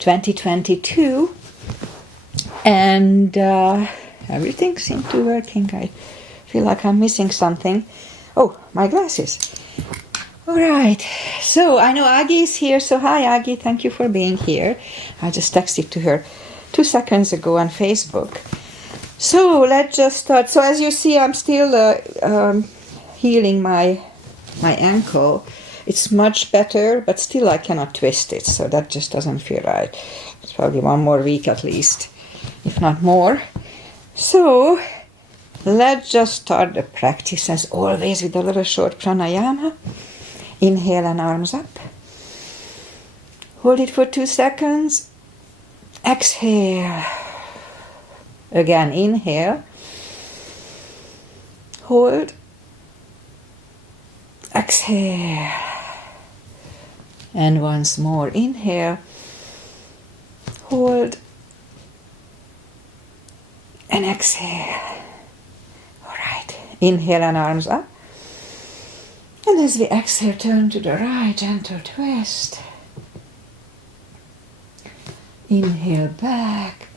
2022. And everything seemed to be working. I feel like I'm missing something. Oh, my glasses. All right. So I know Aggie is here. So hi, Aggie. Thank you for being here. I just texted to her 2 seconds ago on Facebook. So let's just start. So as you see, I'm still healing my ankle. It's much better, but still I cannot twist it. So that just doesn't feel right. It's probably 1 more week at least, if not more. So let's just start the practice as always with a little short pranayama. Inhale and arms up. Hold it for 2 seconds. Exhale. Again, inhale. Hold. Exhale. And once more, inhale. Hold. And exhale. All right. Inhale and arms up. And as we exhale, turn to the right, gentle twist. Inhale back.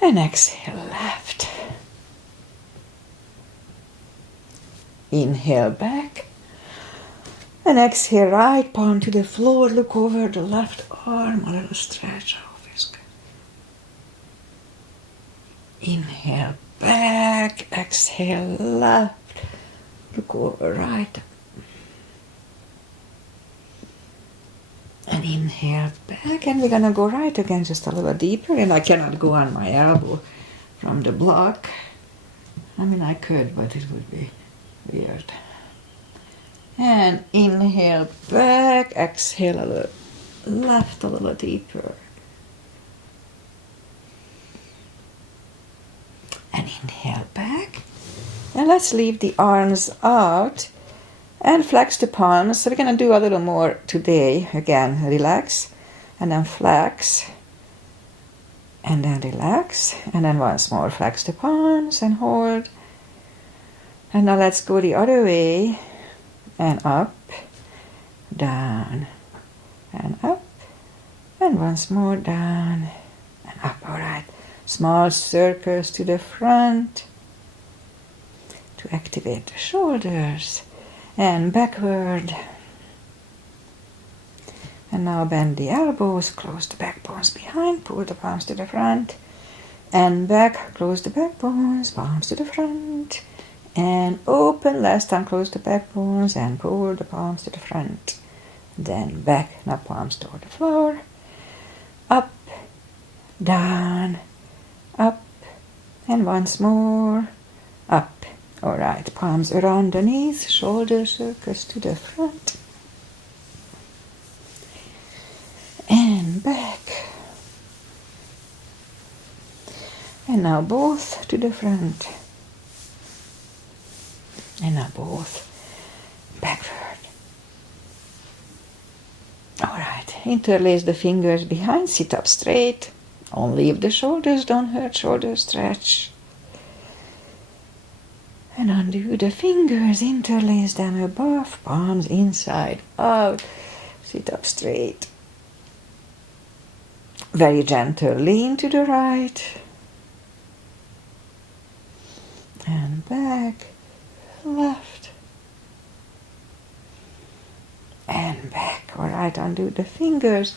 And exhale left. Inhale back. And exhale right palm to the floor. Look over the left arm. A little stretch off is good. Inhale back. Exhale left. Look over right. And inhale back, and we're gonna go right again, just a little deeper. And I cannot go on my elbow from the block. I mean, I could, but it would be weird. And inhale back, exhale a little left, a little deeper. And inhale back. And let's leave the arms out. And flex the palms. So we're going to do a little more today. Again, relax. And then flex. And then relax. And then once more, flex the palms and hold. And now let's go the other way. And up. Down. And up. And once more, down. And up. All right. Small circles to the front. To activate the shoulders. And backward. And now bend the elbows, close the back bones behind, pull the palms to the front. And back, close the back bones, palms to the front. And open, last time close the back bones and pull the palms to the front. Then back, now palms toward the floor. Up, down, up, and once more, up. All right, palms around the knees, shoulder circles to the front. And back. And now both to the front. And now both backward. All right, interlace the fingers behind, sit up straight. Only if the shoulders don't hurt, shoulder stretch. And undo the fingers, interlace them above, palms inside out, sit up straight. Very gentle, lean to the right. And back, left. And back. All right, undo the fingers.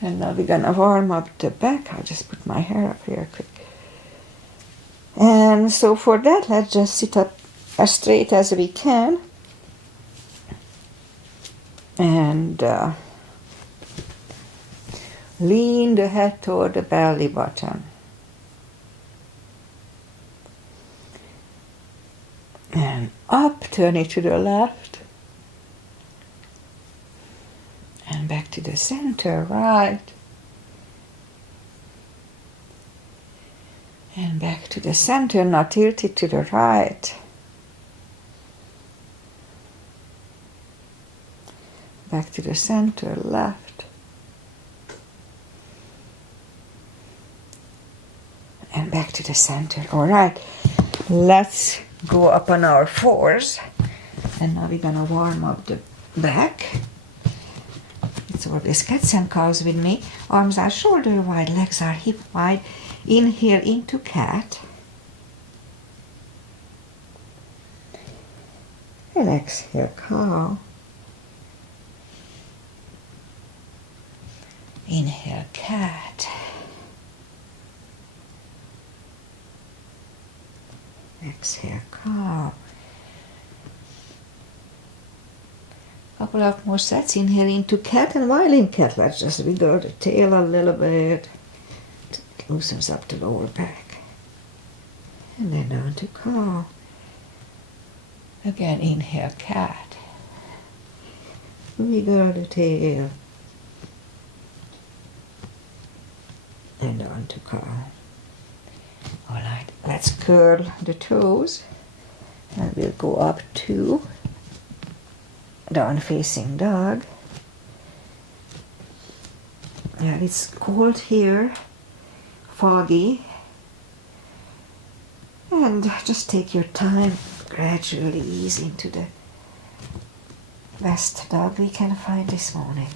And now we're gonna warm up the back. I'll just put my hair up here quick. And so for that, let's just sit up as straight as we can. And lean the head toward the belly button. And up, turn it to the left. And back to the center, right. And back to the center, now tilt it to the right. Back to the center, left. And back to the center. All right, let's go up on our fours. And now we're gonna warm up the back. It's for this cats and cows with me. Arms are shoulder wide, legs are hip wide. Inhale into cat. And exhale, cow. Inhale, cat. Exhale, cow. Couple of more sets. Inhale into cat, and while in cat, let's just wiggle the tail a little bit. It loosens up the lower back. And then down to cow. Again, inhale, cat. Wiggle the tail. And on to cow. Alright, let's curl the toes. And we'll go up to down facing dog. Yeah, it's cold here, foggy. And just take your time, gradually ease into the best dog we can find this morning.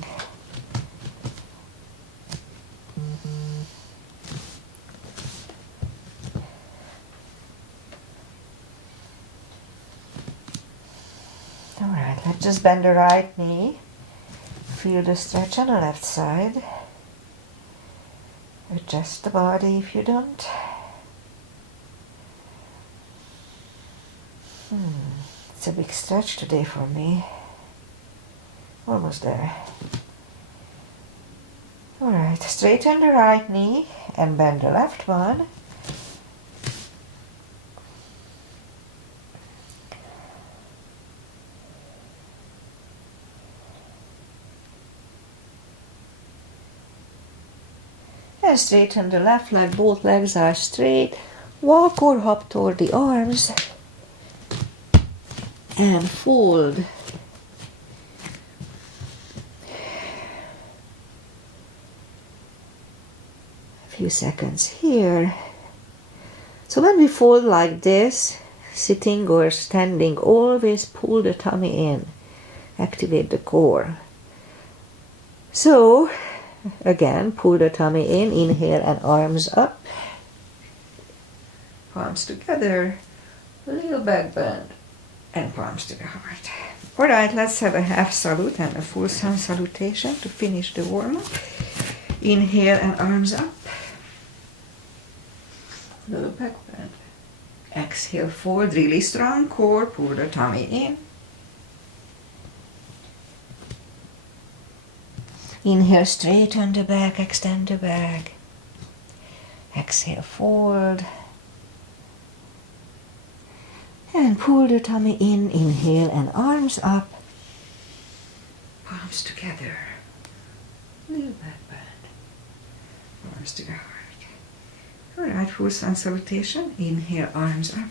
Alright, let's just bend the right knee. Feel the stretch on the left side. Adjust the body if you don't. It's a big stretch today for me. Almost there. Alright, straighten the right knee and bend the left one. And straighten the left leg, both legs are straight. Walk or hop toward the arms. And fold. A few seconds here. So when we fold like this, sitting or standing, always pull the tummy in. Activate the core. So, again, pull the tummy in, inhale and arms up. Palms together, a little back bend, and palms to the heart. Alright, let's have a half salute and a full sun salutation to finish the warm-up. Inhale and arms up. Little back bend. Exhale, fold, really strong core, pull the tummy in. Inhale, straighten the back, extend the back. Exhale, fold. And pull the tummy in, inhale and arms up. Palms together. Little back bend. Arms to the heart. Alright, full sun salutation. Inhale, arms up.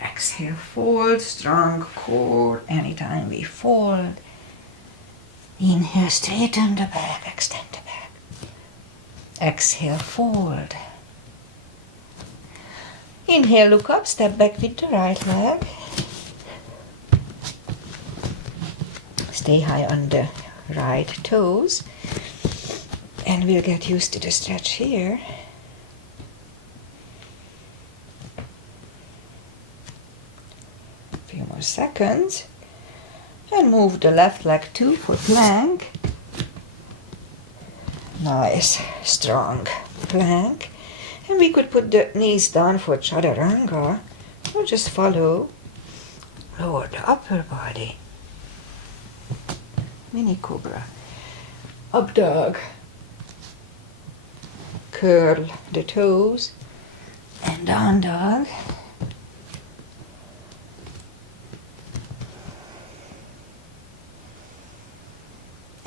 Exhale, fold, strong core. Anytime we fold. Inhale, straighten the back, extend the back. Exhale, fold. Inhale, look up, step back with the right leg. Stay high on the right toes. And we'll get used to the stretch here. A few more seconds. And move the left leg too for plank. Nice, strong plank. And we could put the knees down for chaturanga, or just follow. Lower the upper body. Mini cobra. Up dog. Curl the toes. And down dog.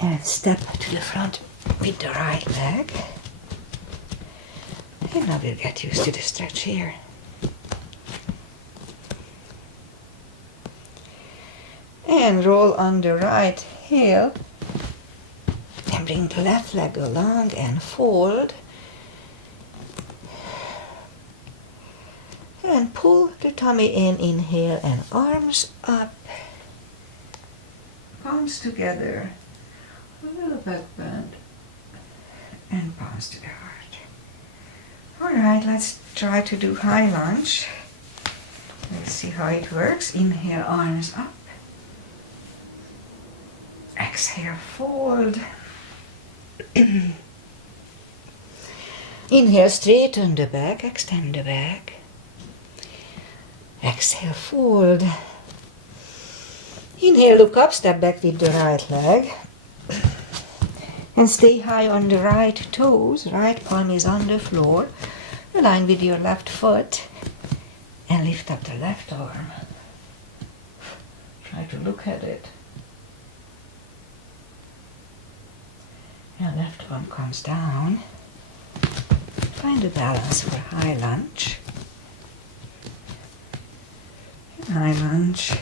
And step to the front with the right leg. And now we'll get used to the stretch here. And roll on the right heel. And bring the left leg along and fold. And pull the tummy in, inhale and arms up. palms together, a little back bend, and palms to the heart. Alright, let's try to do high lunge. Let's see how it works. Inhale, arms up. Exhale, fold. Inhale, straighten the back, extend the back. Exhale, fold. Inhale, look up, step back with the right leg. And stay high on the right toes. Right palm is on the floor. Align with your left foot. And lift up the left arm. Try to look at it. And left arm comes down. Find a balance for high lunge. High lunge.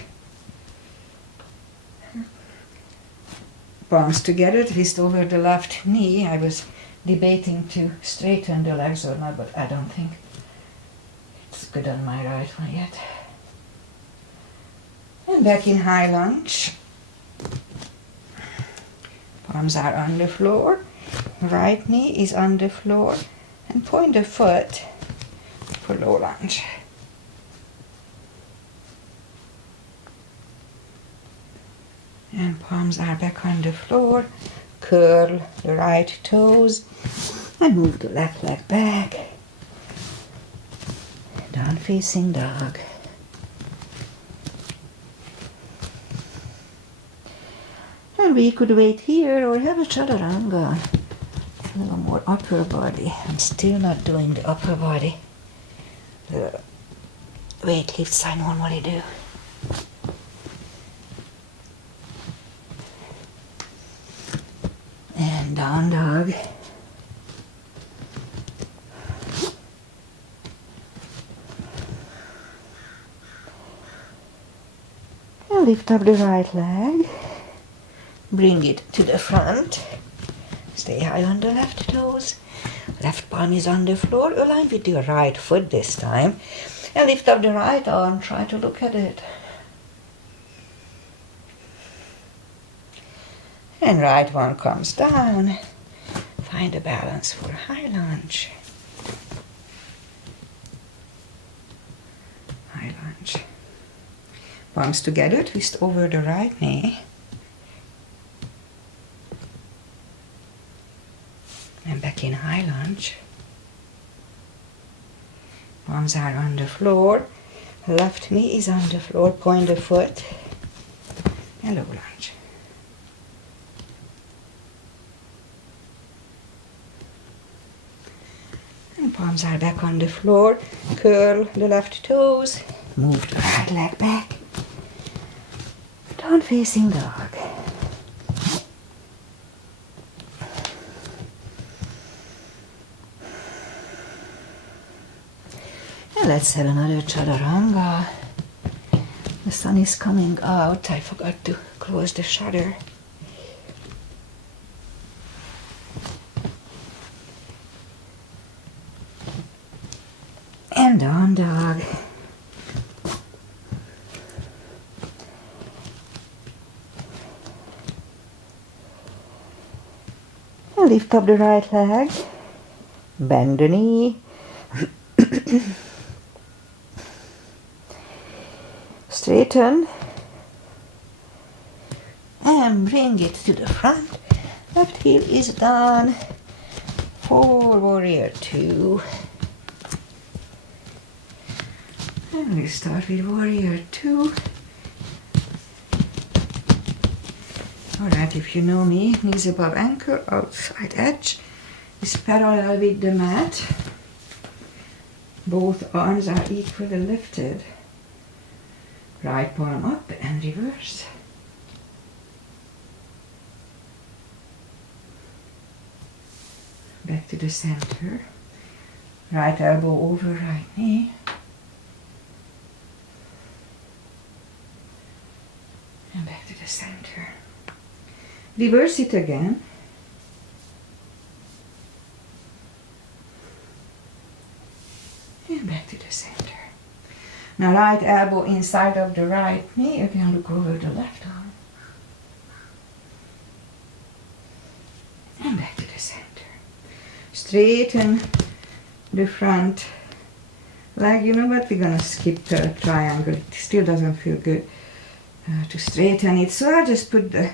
Palms together, twist over the left knee. I was debating to straighten the legs or not, but I don't think it's good on my right one yet. And back in high lunge. Palms are on the floor. Right knee is on the floor. And point the foot for low lunge. And palms are back on the floor. Curl the right toes and move the left leg back. Down facing dog. And we could wait here or have a chaturanga. A little more upper body. I'm still not doing the upper body. The weight lifts I normally do. And down dog. And lift up the right leg. Bring it to the front. Stay high on the left toes. Left palm is on the floor. Align with your right foot this time. And lift up the right arm. Try to look at it. And right one comes down. Find a balance for high lunge. High lunge. Palms together, twist over the right knee. And back in high lunge. Palms are on the floor. Left knee is on the floor. Point the foot. And low lunge. And palms are back on the floor. Curl the left toes. Move the right leg back. Down facing dog. And let's have another chaturanga. The sun is coming out. I forgot to close the shutter. And down dog. And lift up the right leg. Bend the knee. Straighten. And bring it to the front. Left heel is down. For warrior two. And we start with warrior two. Alright, if you know me, knees above ankle, outside edge is parallel with the mat. Both arms are equally lifted. Right palm up and reverse. Back to the center. Right elbow over right knee. And back to the center. Reverse it again. And back to the center. Now right elbow inside of the right knee. Again look over the left arm. And back to the center. Straighten the front leg. You know what? We're gonna skip the triangle. It still doesn't feel good to straighten it. So I'll just put the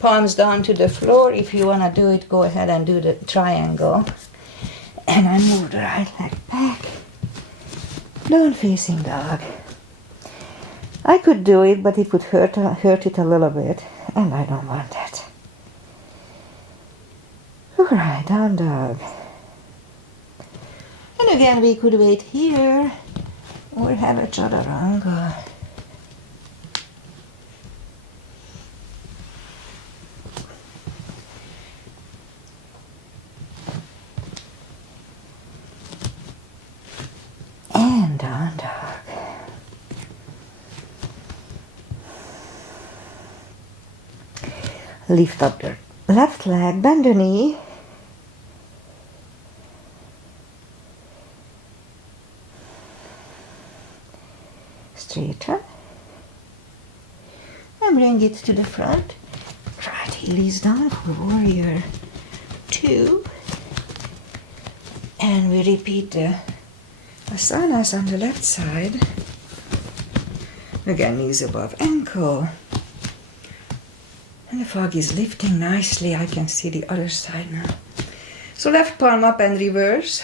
palms down to the floor. If you wanna do it, go ahead and do the triangle. And I move the right leg back. Down facing dog. I could do it, but it would hurt it a little bit, and I don't want that. Alright, down dog. And again, we could wait here or have a chaturanga. And down dog. Lift up the left leg, bend the knee. Straighten. And bring it to the front. Right heel is down for warrior 2. And we repeat the asanas on the left side. Again, knees above ankle. And the fog is lifting nicely. I can see the other side now. So left palm up and reverse.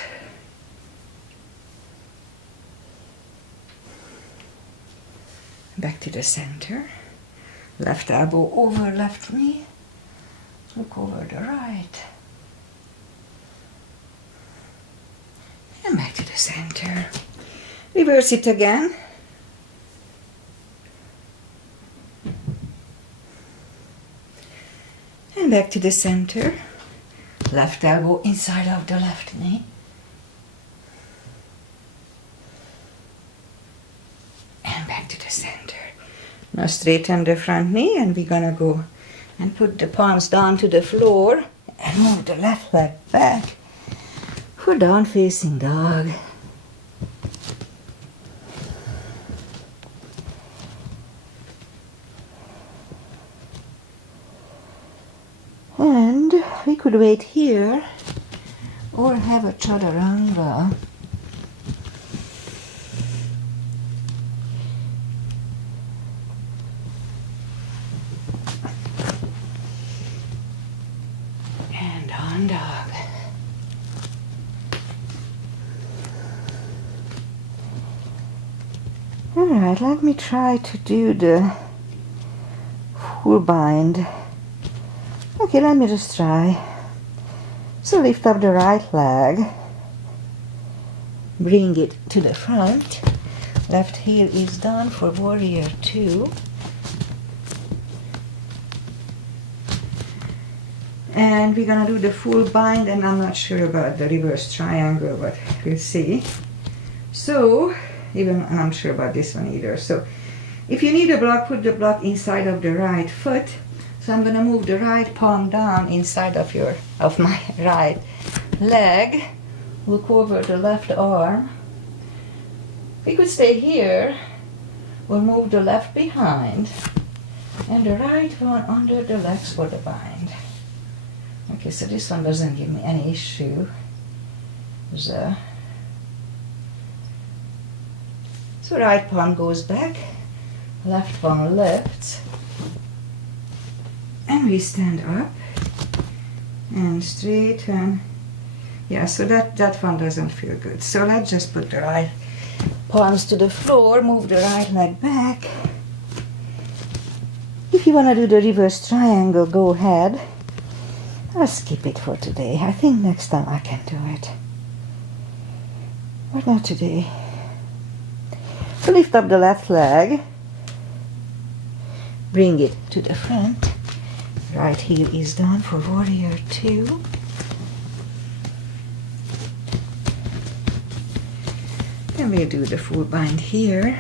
Back to the center. Left elbow over left knee. Look over the right. And back to the center. Reverse it again. And back to the center. Left elbow inside of the left knee. And back to the center. Now straighten the front knee, and we're gonna go and put the palms down to the floor and move the left leg back for down facing dog. And we could wait here or have a chaturanga. And on dog. Alright, let me try to do the full bind. Okay, let me just try. So lift up the right leg, bring it to the front, left heel is down for warrior 2. And we're gonna do the full bind, and I'm not sure about the reverse triangle, but we'll see. So, and I'm sure about this one either. So, if you need a block, put the block inside of the right foot. So I'm going to move the right palm down inside of my right leg. Look over the left arm. We could stay here or move the left behind and the right one under the legs for the bind. Okay, so this one doesn't give me any issue. So right palm goes back, left palm lifts. And we stand up and straighten. Yeah, so that one doesn't feel good. So let's just put the right palms to the floor, move the right leg back. If you want to do the reverse triangle, go ahead. I'll skip it for today. I think next time I can do it. But not today. So lift up the left leg. Bring it to the front. Right heel is down for warrior 2. And we'll do the full bind here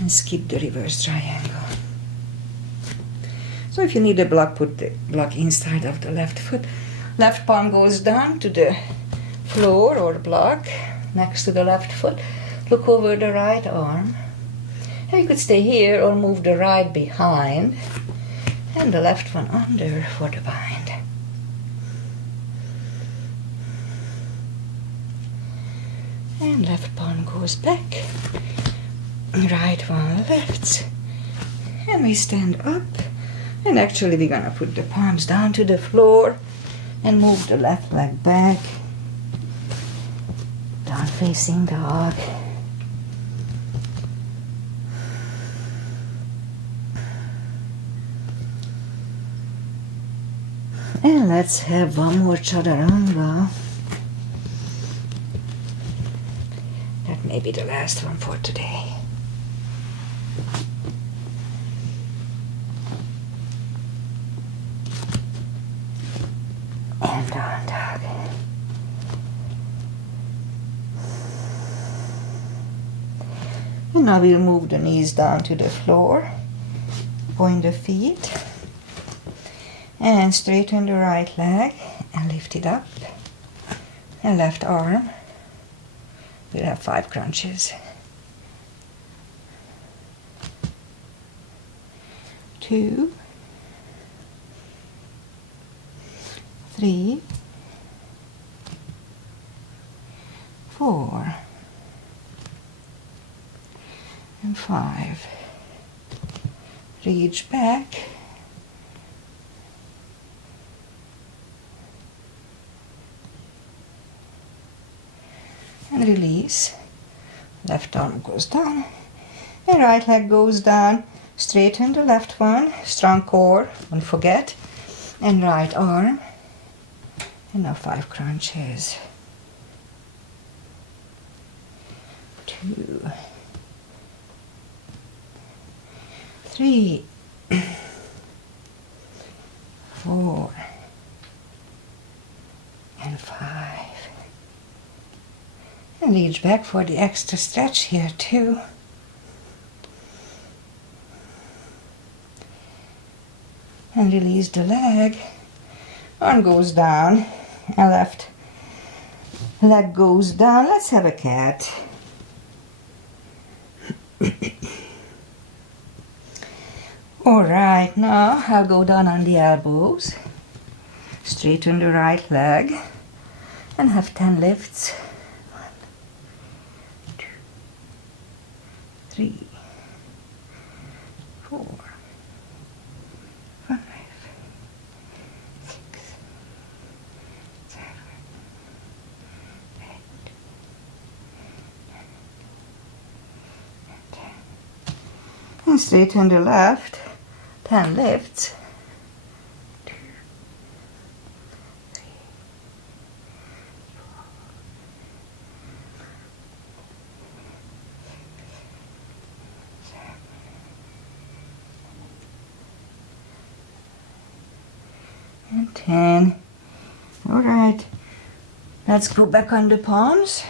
and skip the reverse triangle. So if you need a block, put the block inside of the left foot. Left palm goes down to the floor or block next to the left foot. Look over the right arm. And you could stay here or move the right behind and the left one under for the bind. And left palm goes back. Right one lifts. And we stand up. And actually we're gonna put the palms down to the floor and move the left leg back. Down facing dog. And let's have one more chaturanga. That may be the last one for today. And down dog. And now we'll move the knees down to the floor. Point the feet. And straighten the right leg and lift it up. And left arm. We'll have 5 crunches. 2, 3, 4, and 5. Reach back. And release. Left arm goes down. And right leg goes down. Straighten the left one. Strong core. Don't forget. And right arm. And now 5 crunches. 2, 3, 4, and 5. And reach back for the extra stretch here too. And release the leg. Arm goes down. And left leg goes down. Let's have a cat. Alright, now I'll go down on the elbows. Straighten the right leg. And have 10 lifts. 1, 2, 3, 4, 5, 6, 7, 8, 9, 10. And straighten the left. 10 lifts. 2, 3, 4, 7, and 10. All right. Let's go back on the palms.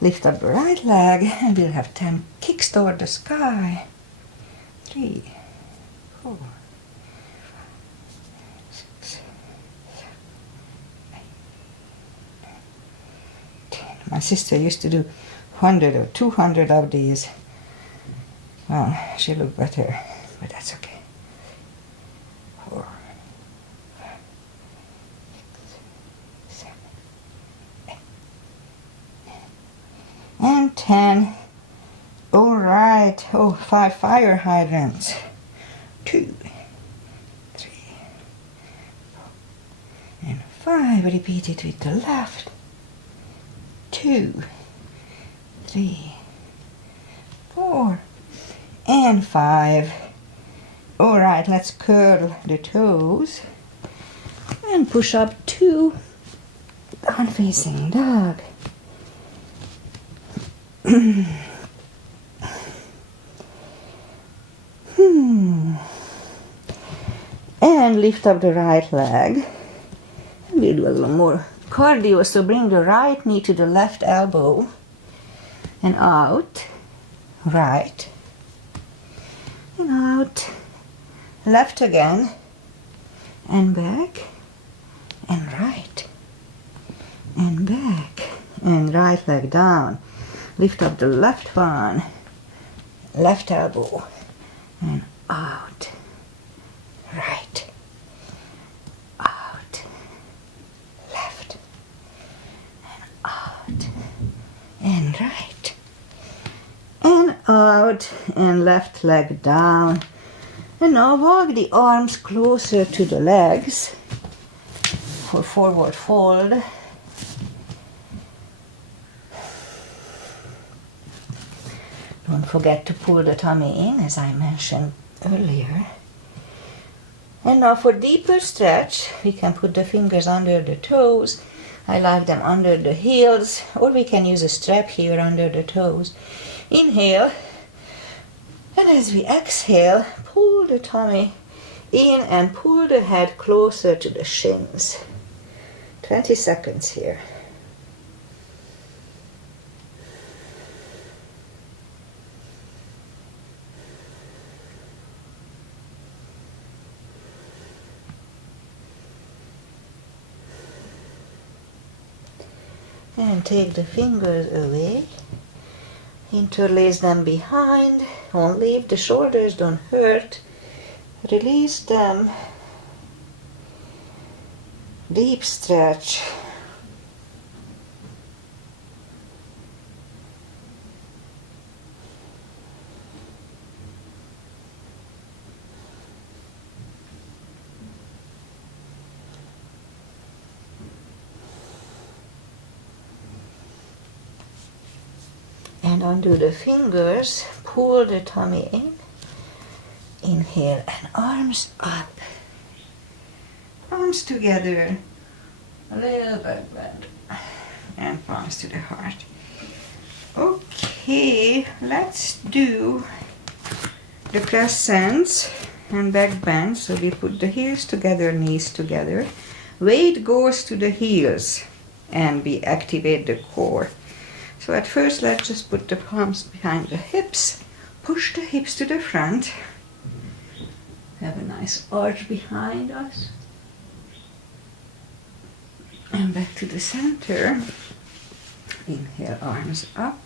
Lift up the right leg and we'll have 10 kicks toward the sky. 3, 4, 5, 6, 7, 8, 9, 10. My sister used to do 100 or 200 of these. Well, she looked better, but that's okay. 4, 5, 6, 7, 8, 9, and 10. All right. Oh, 5 fire hydrants. 2, 3, 4, and 5. Repeat it with the left. 2, 3, 4, and 5. All right. Let's curl the toes and push up 2. Down facing dog. And lift up the right leg. And we'll do a little more cardio. So bring the right knee to the left elbow. And out. Right. And out. Left again. And back. And right. And back. And right leg down. Lift up the left one. Left elbow. And out. Right. Out. Left. And out. out and left leg down. And now walk the arms closer to the legs for forward fold. Don't forget to pull the tummy in, as I mentioned earlier. And now for deeper stretch, we can put the fingers under the toes. I like them under the heels, or we can use a strap here under the toes. Inhale, and as we exhale, pull the tummy in and pull the head closer to the shins. 20 seconds here. And take the fingers away. Interlace them behind. Don't leave the shoulders, don't hurt. Release them. Deep stretch. And undo the fingers, pull the tummy in. Inhale and arms up. Palms together. A little back bend. And palms to the heart. Okay, let's do the crescents and back bend. So we put the heels together, knees together. Weight goes to the heels and we activate the core. So at first, let's just put the palms behind the hips, push the hips to the front, have a nice arch behind us, and back to the center. Inhale, arms up,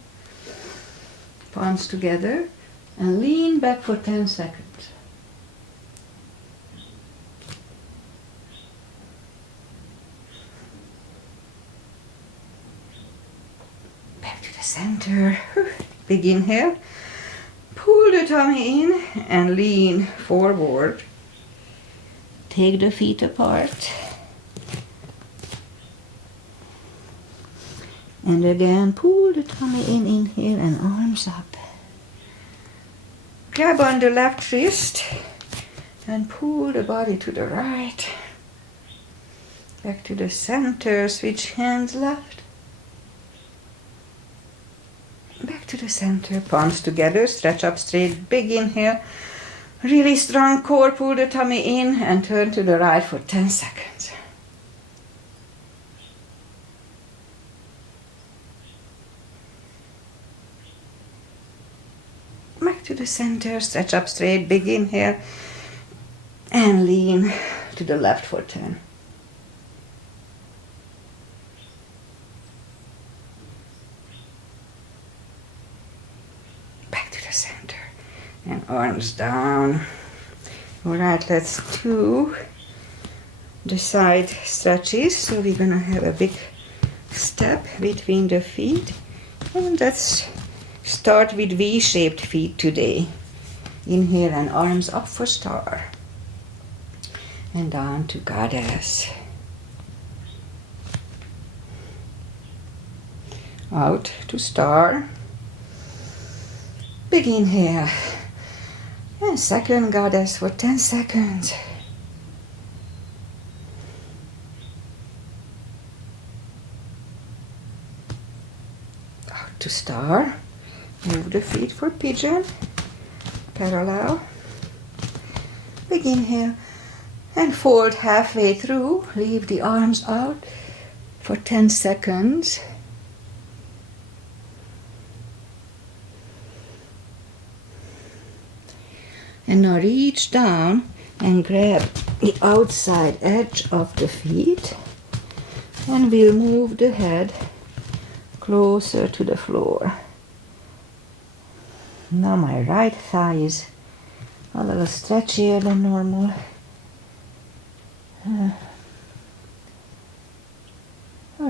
palms together, and lean back for 10 seconds. Center. Big inhale. Pull the tummy in and lean forward. Take the feet apart. And again, pull the tummy in, inhale, and arms up. Grab on the left wrist and pull the body to the right. Back to the center. Switch hands left. Back to the center, palms together, stretch up straight, big inhale. Really strong core, pull the tummy in and turn to the right for 10 seconds. Back to the center, stretch up straight, big inhale. And lean to the left for 10. Center and arms down. All right, let's do the side stretches. So we're gonna have a big step between the feet, and let's start with V-shaped feet today. Inhale and arms up for star, and down to goddess. Out to star. Big inhale. And second goddess for 10 seconds. Out to star. Move the feet for pigeon. Parallel. Big inhale. And fold halfway through. Leave the arms out for 10 seconds. And now reach down and grab the outside edge of the feet, and we'll move the head closer to the floor. Now my right thigh is a little stretchier than normal. All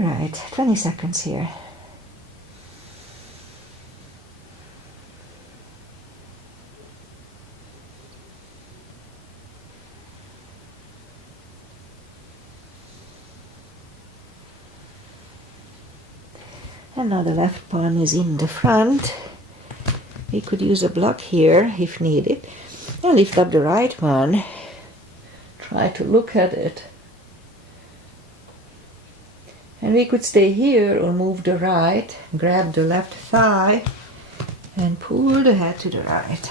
right, 20 seconds here. And now the left palm is in the front. We could use a block here if needed. And lift up the right one. Try to look at it. And we could stay here or move the right, grab the left thigh and pull the head to the right.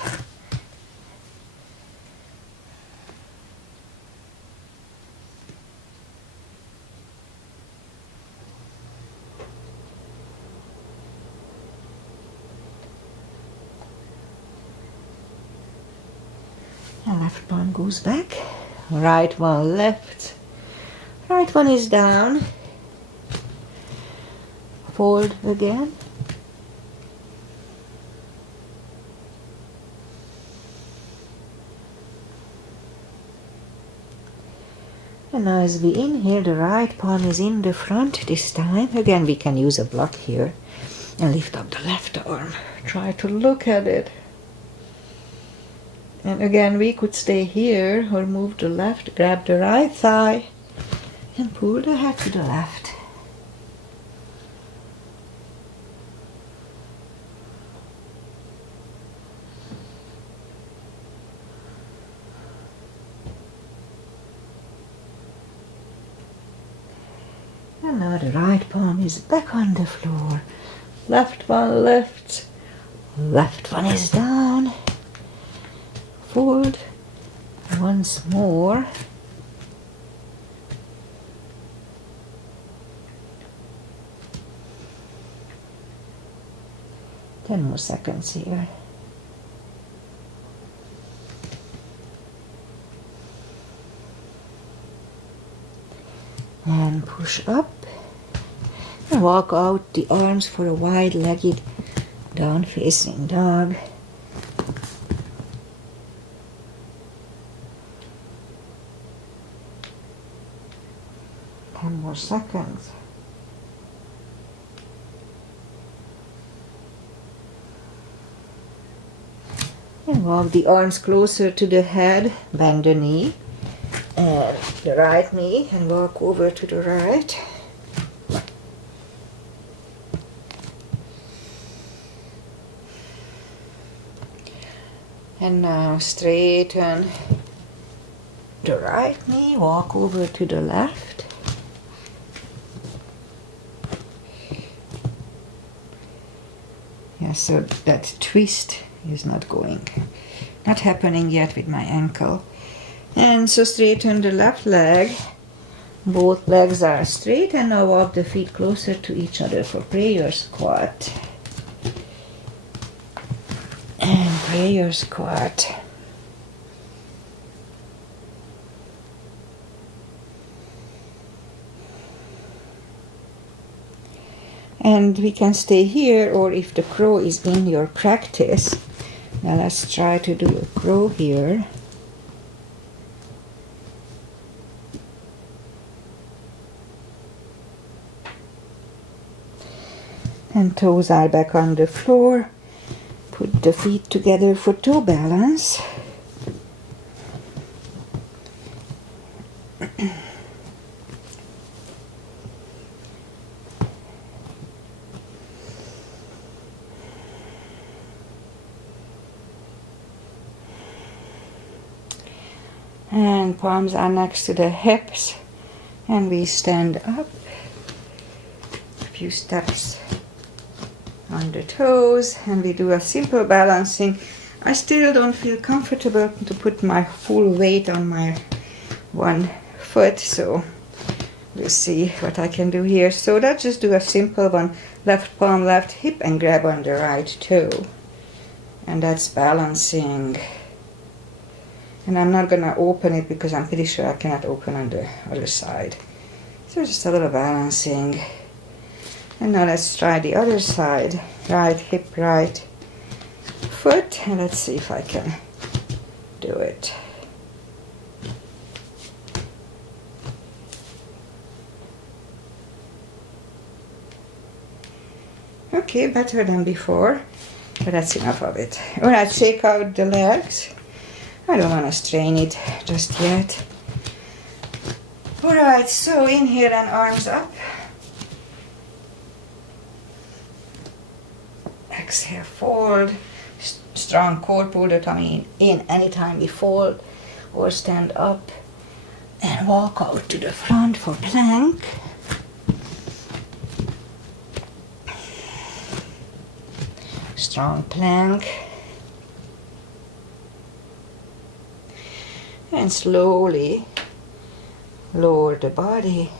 And left palm goes back, right one left, right one is down, fold again. And now as we inhale, the right palm is in the front this time. Again, we can use a block here and lift up the left arm. Try to look at it. And again, we could stay here or move the left, grab the right thigh and pull the head to the left. And now the right palm is back on the floor. Left one left, left one is down. Fold once more. Ten more seconds here. And push up. And walk out the arms for a wide-legged down-facing dog. More seconds. And walk the arms closer to the head, bend the knee and the right knee and walk over to the right. And now straighten the right knee, walk over to the left. Yeah, so that twist is not happening yet with my ankle. And so straighten the left leg. Both legs are straight, and now walk the feet closer to each other for prayer squat. And prayer squat. And we can stay here, or if the crow is in your practice, now let's try to do a crow here. And toes are back on the floor. Put the feet together for toe balance. And palms are next to the hips, and we stand up. A few steps on the toes, and we do a simple balancing. I still don't feel comfortable to put my full weight on my one foot, so we'll see what I can do here. So let's just do a simple one. Left palm, left hip, and grab on the right toe. And that's balancing. And I'm not going to open it because I'm pretty sure I cannot open on the other side. So just a little balancing. And now let's try the other side. Right hip, right foot. And let's see if I can do it. Okay, better than before. But that's enough of it. When I shake out the legs, I don't want to strain it just yet. Alright, so inhale and arms up. exhale, fold. Strong core, pull the tummy in anytime we fold or stand up. And walk out to the front for plank. Strong plank. And slowly lower the body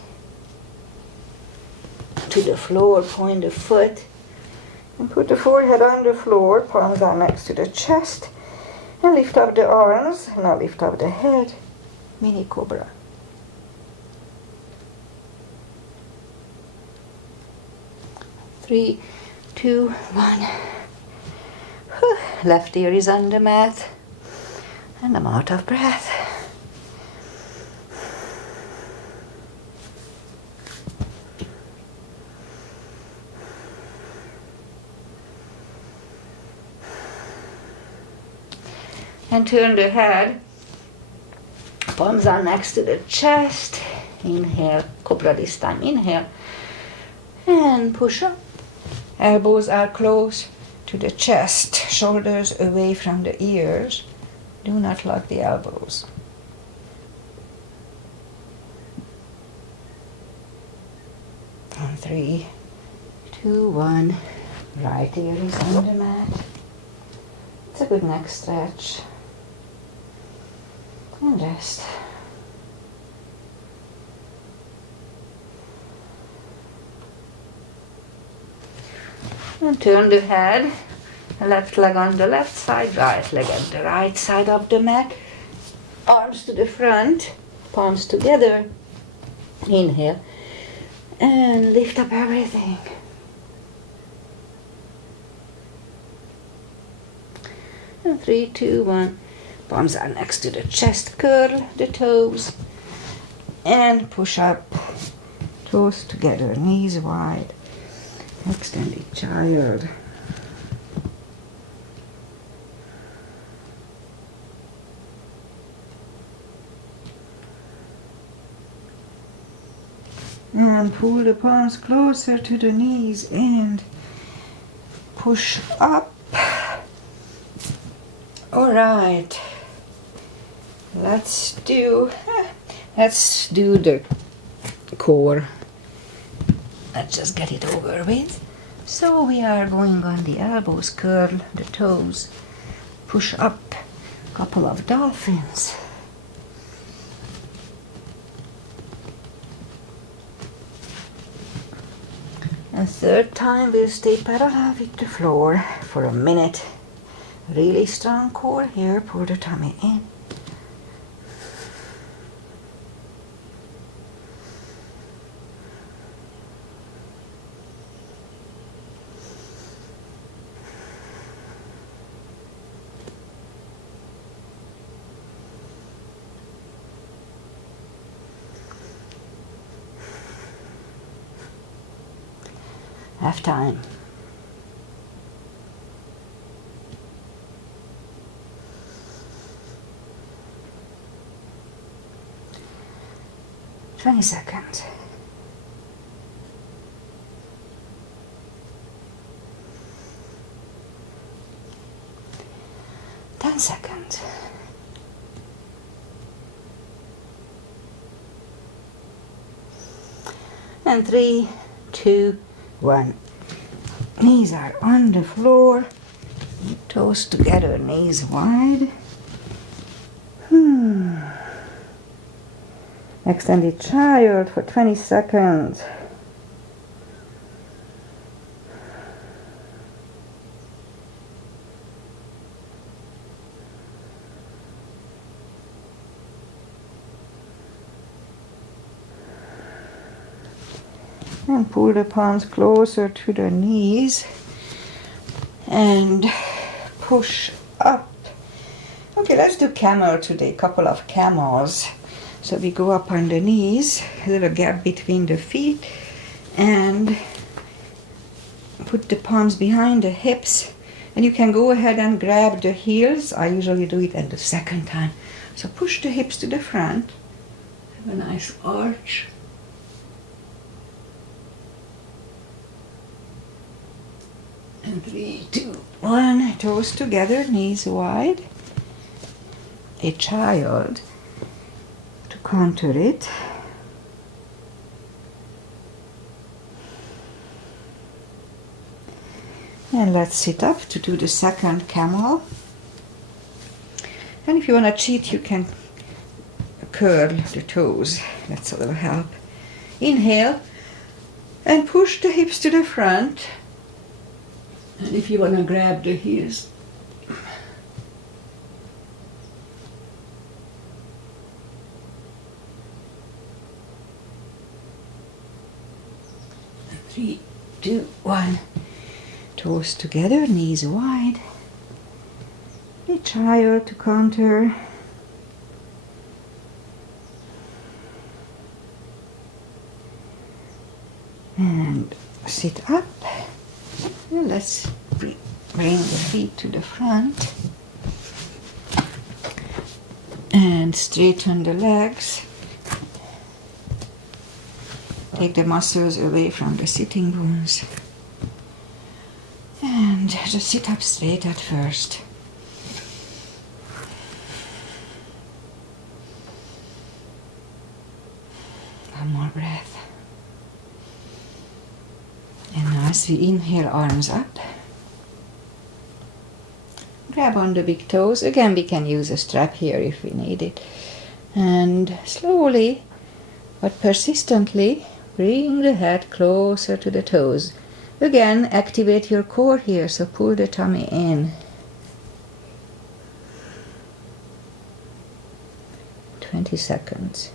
to the floor, point the foot, and put the forehead on the floor, palms are next to the chest, and lift up the arms. Now lift up the head, mini cobra. Three, two, one. Left ear is on the mat, and I'm out of breath. And turn the head, palms are next to the chest. Inhale, cobra this time, inhale. And push up. Elbows are close to the chest, shoulders away from the ears. Do not lock the elbows. And 3, 2, 1. Right ear is on the mat. It's a good neck stretch. And rest. And turn the head, left leg on the left side, right leg on the right side of the mat. Arms to the front, palms together. Inhale. And lift up everything. And 3, 2, 1. Palms are next to the chest, curl the toes. And push up, toes together, knees wide. Extended child. And pull the palms closer to the knees and push up. All right. Let's do the core. Let's just get it over with. So we are going on the elbows, curl the toes, push up, couple of dolphins. And third time we'll stay parallel with the floor for a minute. Really strong core here, pull the tummy in. Have time. "20 seconds. "10 seconds. And 3, 2, 1. Knees are on the floor, toes together, knees wide. Extended child for 20 seconds. And pull the palms closer to the knees and push up. Okay, let's do camel today, couple of camels. So we go up on the knees, a little gap between the feet, and put the palms behind the hips. And you can go ahead and grab the heels. I usually do it at the second time. So push the hips to the front. Have a nice arch. And 3, 2, 1. Toes together, knees wide. A child to contour it. And let's sit up to do the second camel. And if you want to cheat, you can curl the toes. That's a little help. Inhale and push the hips to the front. And if you want to grab the heels, three, two, one. Toes together, knees wide. A child to contour. And sit up. And let's bring the feet to the front. And straighten the legs. Take the muscles away from the sitting bones. And just sit up straight at first. One more breath. And now as we inhale, arms up. Grab on the big toes. Again, we can use a strap here if we need it. And slowly but persistently bring the head closer to the toes. Again, activate your core here, so pull the tummy in. 20 seconds.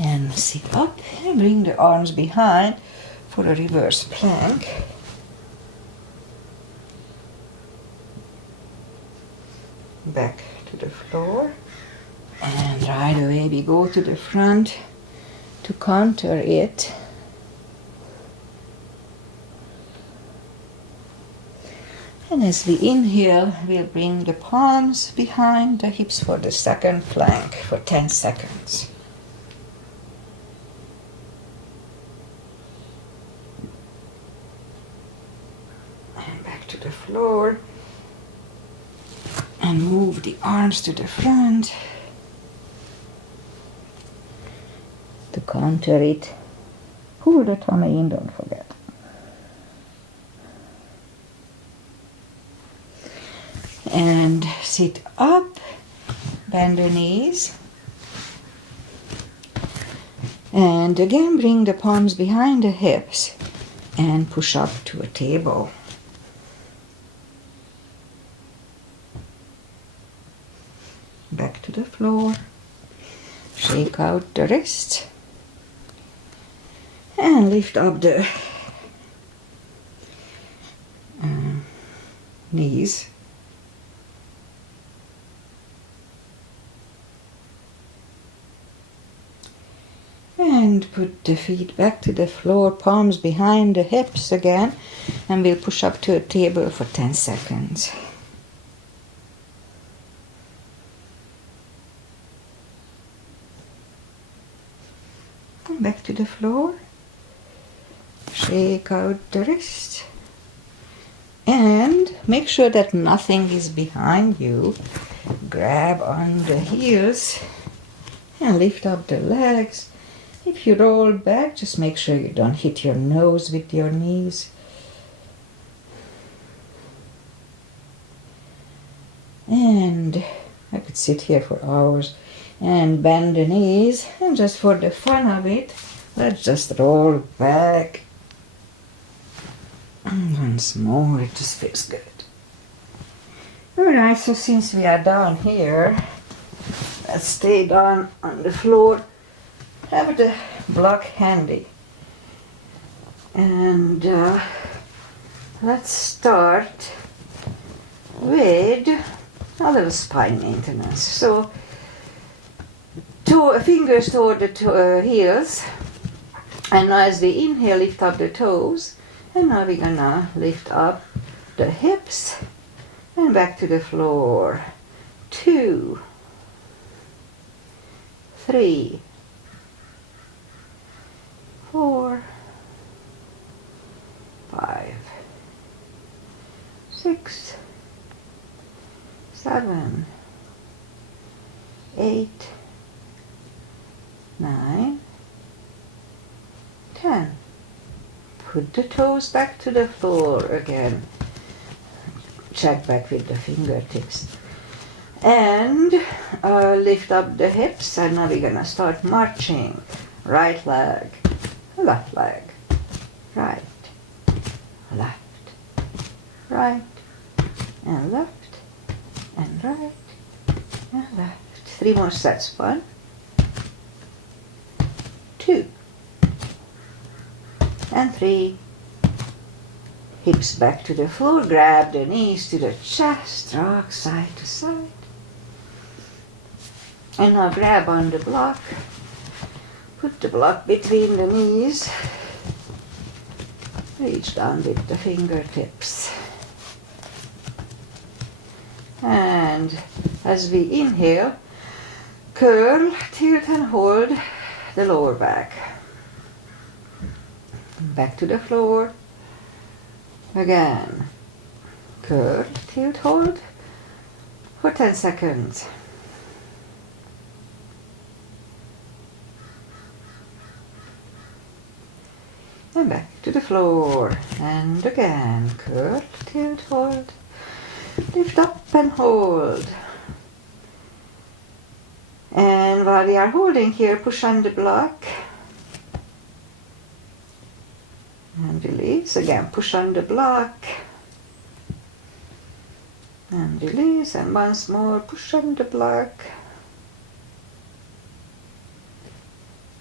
And sit up and bring the arms behind for a reverse plank. Back to the floor. And right away we go to the front to contour it. And as we inhale, we'll bring the palms behind the hips for the second plank for 10 seconds. To the floor and move the arms to the front to contour it. Pull the tummy in, don't forget. And sit up, bend the knees, and again bring the palms behind the hips and push up to a table. Back to the floor, shake out the wrists, and lift up the knees. And put the feet back to the floor, palms behind the hips again, and we'll push up to a table for 10 seconds. Back to the floor, shake out the wrist, and make sure that nothing is behind you. Grab on the heels and lift up the legs. If you roll back, just make sure you don't hit your nose with your knees. And I could sit here for hours. And bend the knees, and just for the fun of it, let's just roll back. And once more, it just feels good. Alright, so since we are down here, let's stay down on the floor. Have the block handy. And let's start with a little spine maintenance. So, fingers toward the heels, and as we inhale, lift up the toes, And now we're gonna lift up the hips and back to the floor. 2, 3, 4, 5, 6, 7, 8, 9, 10. Put the toes back to the floor again. Check back with the fingertips. And lift up the hips, and now we're gonna start marching. Right leg, left leg, right, left, right, and left, and right, and left. 3 more sets. 1, 2, and 3. Hips back to the floor, grab the knees to the chest, rock side to side. And now grab on the block, put the block between the knees, reach down with the fingertips. And as we inhale, curl, tilt and hold the lower back. Back to the floor. Again, curl, tilt, hold for 10 seconds. And back to the floor. And again, curl, tilt, hold. Lift up and hold. And while we are holding here, push on the block. And release. Again, push on the block. And release. And once more, push on the block.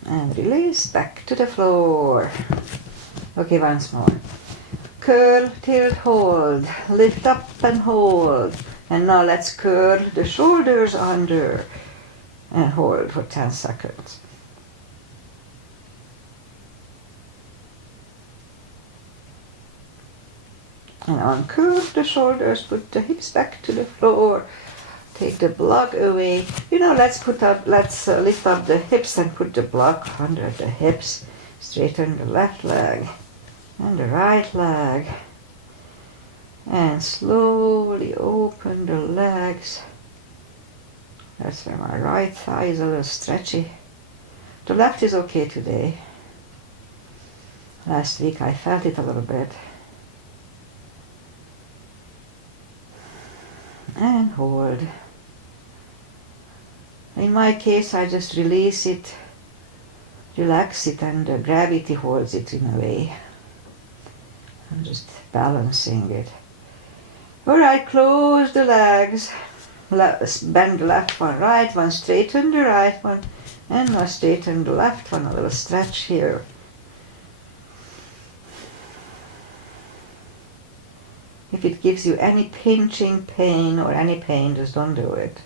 And release. Back to the floor. Okay, once more. Curl, tilt, hold. Lift up and hold. And now let's curl the shoulders under. And hold for 10 seconds. And uncurl the shoulders, put the hips back to the floor, take the block away. Let's lift up the hips and put the block under the hips. Straighten the left leg and the right leg. And slowly open the legs. That's where my right thigh is a little stretchy. The left is okay today. Last week I felt it a little bit. And hold. In my case, I just release it, relax it, and the gravity holds it in a way. I'm just balancing it. Alright, close the legs. Bend the left one, right one, straighten the right one, and now straighten the left one, a little stretch here. If it gives you any pinching pain or any pain, just don't do it.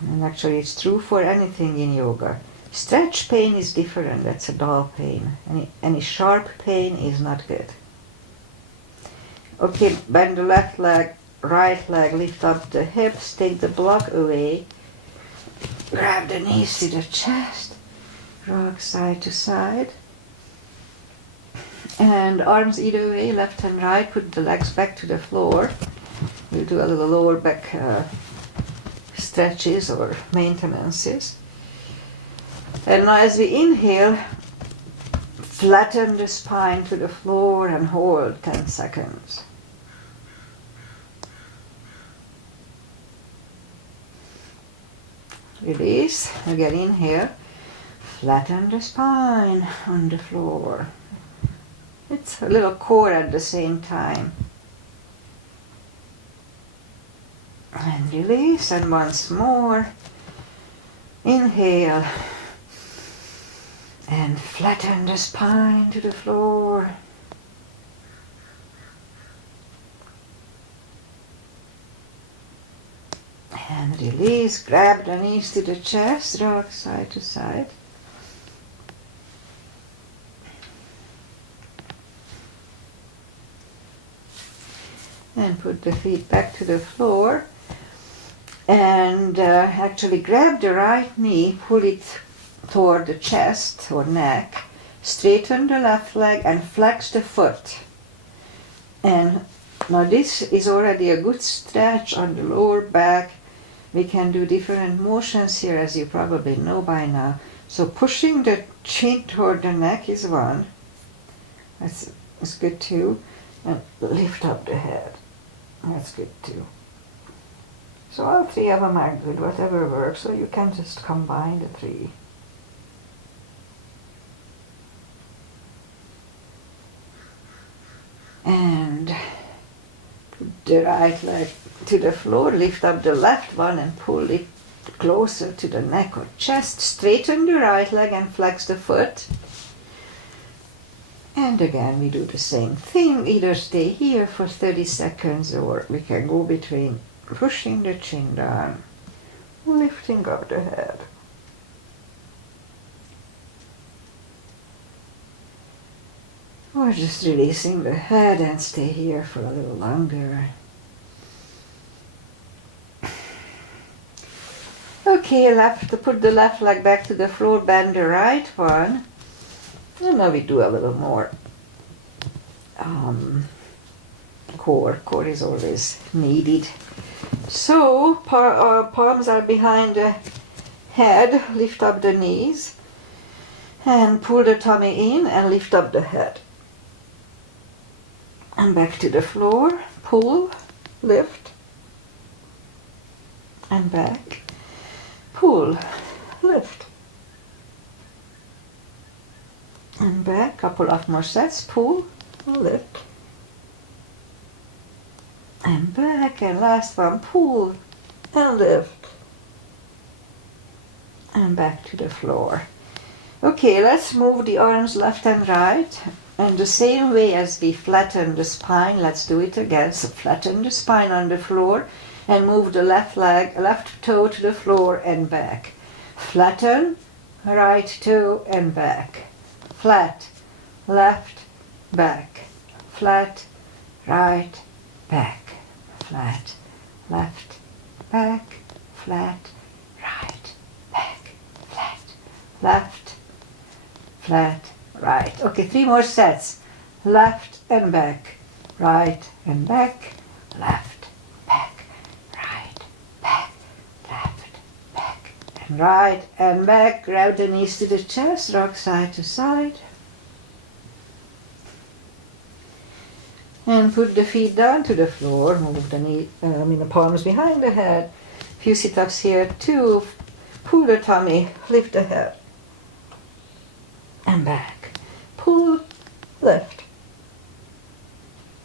And actually it's true for anything in yoga. Stretch pain is different, that's a dull pain. Any sharp pain is not good. Okay, bend the left leg, right leg, lift up the hips, take the block away. Grab the knees to the chest, rock side to side. And arms either way, left and right, put the legs back to the floor. We'll do a little lower back stretches or maintenances. And now as we inhale, flatten the spine to the floor and hold 10 seconds. Release, again inhale, flatten the spine on the floor. It's a little core at the same time. And release, and once more. Inhale. And flatten the spine to the floor. And release, grab the knees to the chest, rock side to side. And put the feet back to the floor. And actually grab the right knee, pull it toward the chest or neck, straighten the left leg and flex the foot. And now this is already a good stretch on the lower back. We can do different motions here, as you probably know by now. So pushing the chin toward the neck is one. That's good too. And lift up the head. That's good too. So all three of them are good, whatever works, so you can just combine the three. And put the right leg to the floor, lift up the left one and pull it closer to the neck or chest. Straighten the right leg and flex the foot. And again we do the same thing, either stay here for 30 seconds or we can go between pushing the chin down, lifting up the head. Or just releasing the head and stay here for a little longer. Okay, put the left leg back to the floor, bend the right one. And now we do a little more core. Core is always needed. So palms are behind the head, lift up the knees and pull the tummy in and lift up the head. And back to the floor, pull, lift and back, pull, lift and back. Couple of more sets, pull, lift and back, and last one, pull and lift and back to the floor. Okay, let's move the arms left and right, and the same way as we flatten the spine, let's do it again. So flatten the spine on the floor and move the left leg, left toe to the floor and back. Flatten, right toe and back. Flat, left, back. Flat, right, back. Flat, left, back, flat, right, back, flat, left, flat, right. Okay, 3 more sets. Left and back, right and back, left, back, right, back, left, back, and right and back. Grab the knees to the chest, rock side to side. And put the feet down to the floor, move the palms behind the head. Few sit-ups here too. Pull the tummy, lift the head. And back. Pull, lift.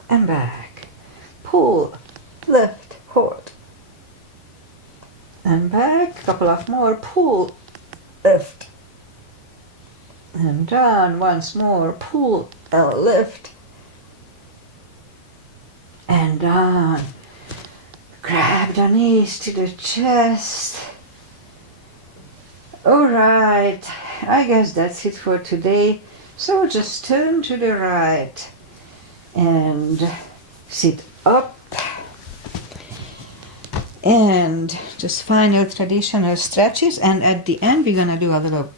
And back. Pull, lift, hold. And back, couple of more, pull, lift. And down, once more, pull and lift. And down. Grab the knees to the chest. Alright, I guess that's it for today. So just turn to the right and sit up. And just final traditional stretches. And at the end we're gonna do a little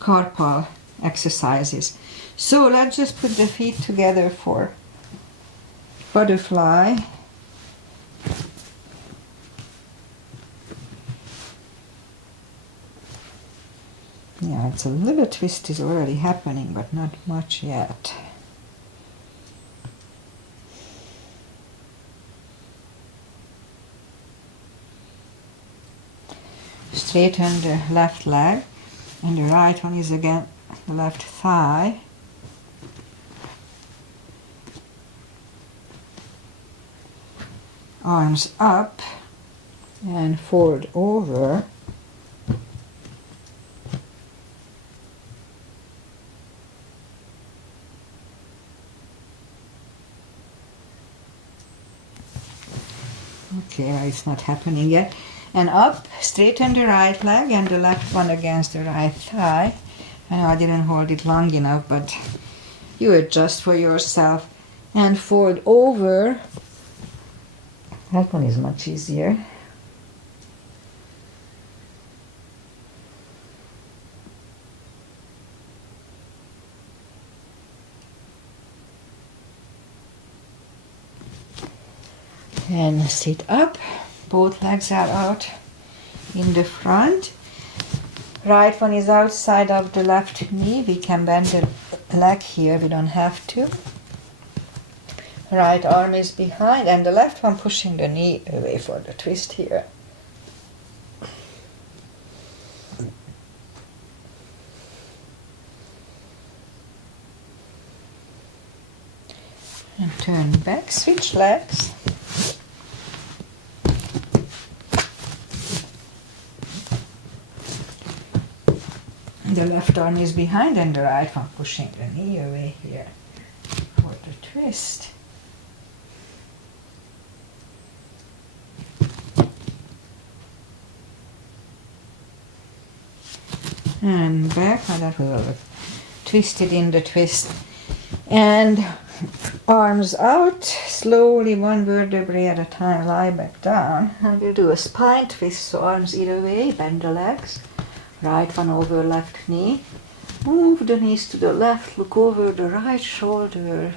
carpal exercises. So let's just put the feet together for butterfly. Yeah, it's a little twist is already happening, but not much yet. Straighten the left leg, and the right one is again the left thigh. Arms up and forward over. Okay, it's not happening yet. And up, straighten the right leg and the left one against the right thigh. I know I didn't hold it long enough, but you adjust for yourself. and fold over. That one is much easier. And sit up. Both legs are out in the front. Right one is outside of the left knee. We can bend the leg here, we don't have to. Right arm is behind and the left one pushing the knee away for the twist here. And turn back, switch legs. The left arm is behind and the right one pushing the knee away here for the twist. And back, now that we will twist it in the twist. And arms out, slowly one vertebrae at a time, lie back down. And we'll do a spine twist, so arms either way, bend the legs. Right one over left knee. Move the knees to the left, look over the right shoulder.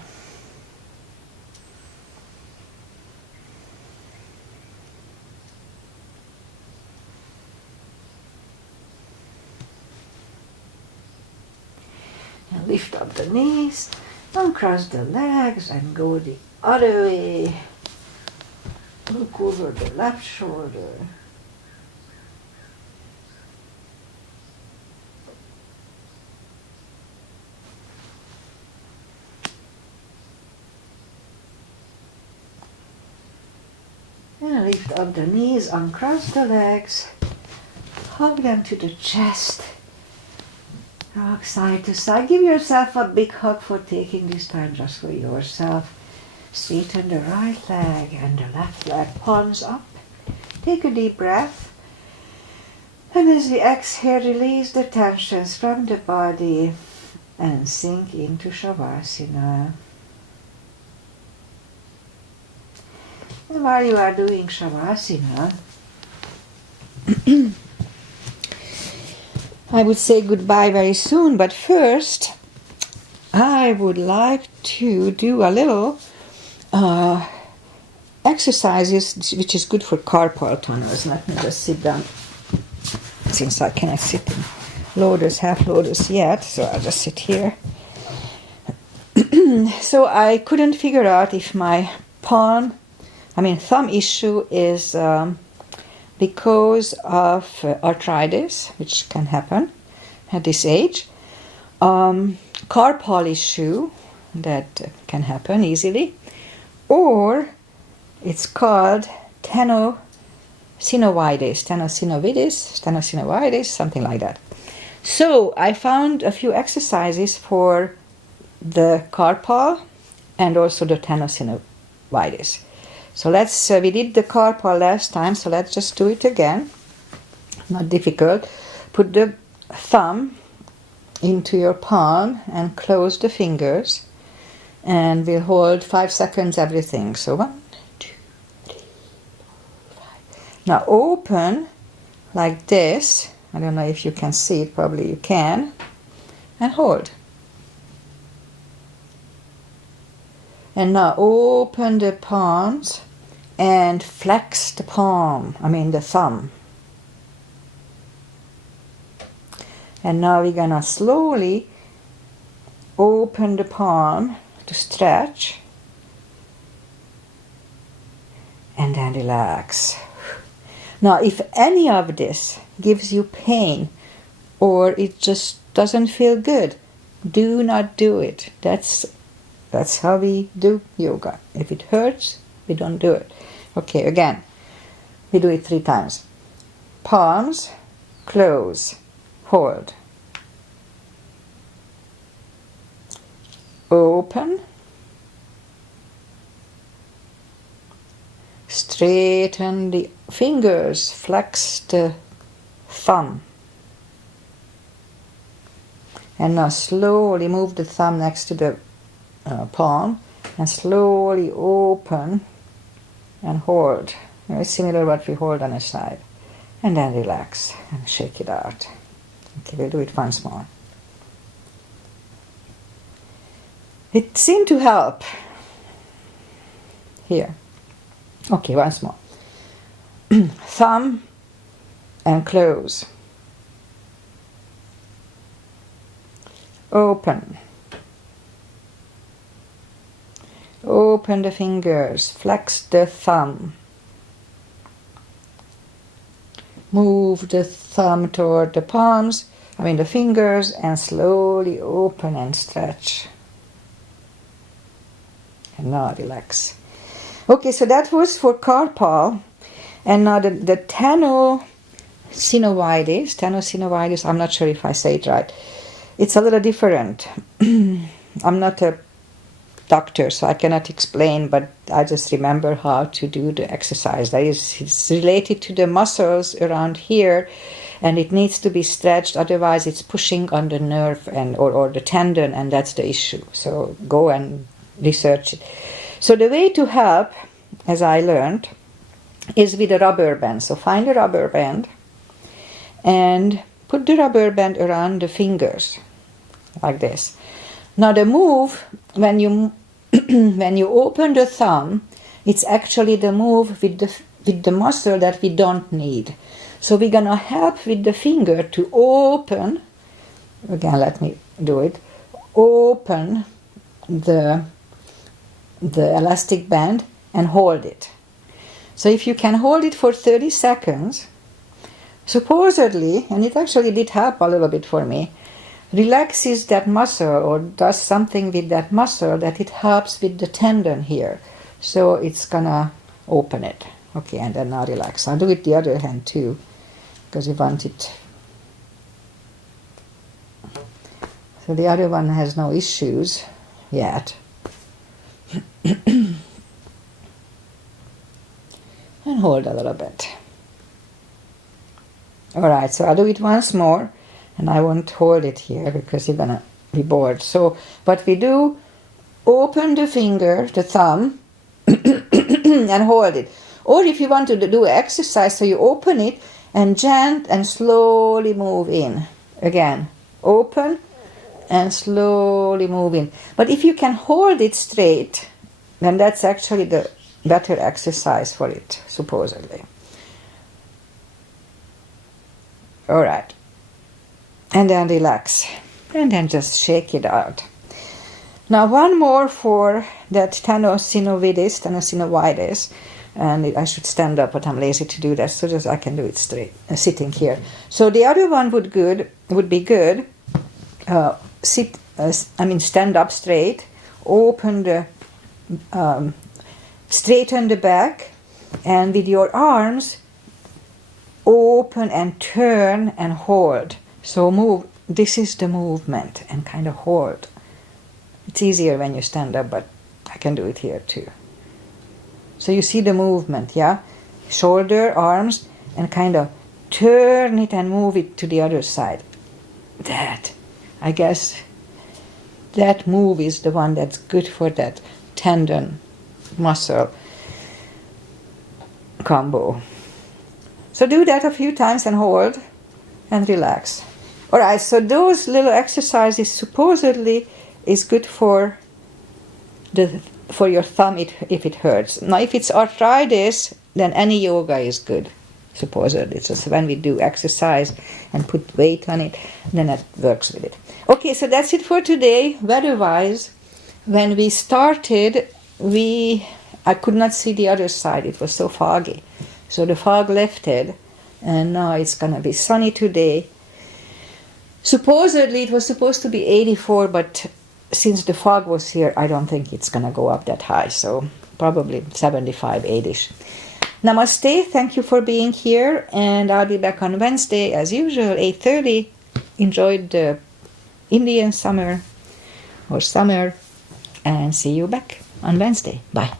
And lift up the knees, uncross the legs and go the other way. Look over the left shoulder. And lift up the knees, uncross the legs, hug them to the chest, rock side to side. Give yourself a big hug for taking this time just for yourself. Straighten the right leg and the left leg, palms up. Take a deep breath. And as we exhale, release the tensions from the body and sink into Shavasana. And while you are doing Shavasana, I would say goodbye very soon, but first I would like to do a little exercises which is good for carpal tunnels. Let me just sit down since I cannot sit in lotus, half lotus yet, so I'll just sit here. So I couldn't figure out if my thumb issue is because of arthritis, which can happen at this age, carpal issue that can happen easily, or it's called tenosynovitis, something like that. So I found a few exercises for the carpal and also the tenosynovitis. So we did the carpal last time, so let's just do it again. Not difficult. Put the thumb into your palm and close the fingers. And we'll hold 5 seconds everything. So 1, 2, 3, 4, 5. Now open like this. I don't know if you can see it, probably you can. And hold. And now open the palms and flex the the thumb. And now we're gonna slowly open the palm to stretch and then relax. Now if any of this gives you pain or it just doesn't feel good, do not do it. That's how we do yoga. If it hurts, we don't do it. Okay, again, we do it 3 times. Palms, close, hold. Open. Straighten the fingers, flex the thumb. And now slowly move the thumb next to the palm and slowly open and hold. Very similar what we hold on a side. And then relax and shake it out. Okay, we'll do it once more. It seemed to help. Here. Okay, once more. Thumb and close. Open. Open the fingers. Flex the thumb. Move the thumb toward the palms, the fingers, and slowly open and stretch. And now relax. Okay, so that was for carpal. And now the tenosynovitis, I'm not sure if I say it right. It's a little different. I'm not a doctor, so I cannot explain, but I just remember how to do the exercise. That is, it's related to the muscles around here, and it needs to be stretched, otherwise it's pushing on the nerve or the tendon, and that's the issue. So go and research it. So the way to help, as I learned, is with a rubber band. So find a rubber band and put the rubber band around the fingers, like this. Now the move, when you open the thumb, it's actually the move with the muscle that we don't need. So we're gonna help with the finger to open. Again, let me do it. Open the elastic band and hold it. So if you can hold it for 30 seconds, supposedly, and it actually did help a little bit for me, relaxes that muscle or does something with that muscle that it helps with the tendon here. So it's gonna open it. Okay, and then now relax. I'll do it the other hand too, because you want it. So the other one has no issues yet. And hold a little bit. Alright, so I'll do it once more. And I won't hold it here because you're gonna be bored. So what we do, open the finger, the thumb, and hold it. Or if you want to do exercise, so you open it and gently and slowly move in. Again, open and slowly move in. But if you can hold it straight, then that's actually the better exercise for it, supposedly. Alright. And then relax. And then just shake it out. Now one more for that tenosynovitis. And I should stand up, but I'm lazy to do that, so just I can do it straight, sitting here. So the other one would be good. Stand up straight, open the, straighten the back, and with your arms, open and turn and hold. So move, this is the movement, and kind of hold. It's easier when you stand up, but I can do it here too. So you see the movement, yeah? Shoulder, arms, and kind of turn it and move it to the other side. That, I guess, that move is the one that's good for that tendon muscle combo. So do that a few times and hold and relax. Alright, so those little exercises supposedly is good for your thumb if it hurts. Now if it's arthritis, then any yoga is good, supposedly. It's just when we do exercise and put weight on it, then that works with it. Okay, so that's it for today. Weather-wise, when we started, I could not see the other side. It was so foggy. So the fog lifted, and now it's gonna be sunny today. Supposedly it was supposed to be 84, but since the fog was here, I don't think it's gonna go up that high. So probably 75, 80ish. Namaste. Thank you for being here, and I'll be back on Wednesday as usual, 8:30. Enjoyed the Indian summer, and see you back on Wednesday. Bye.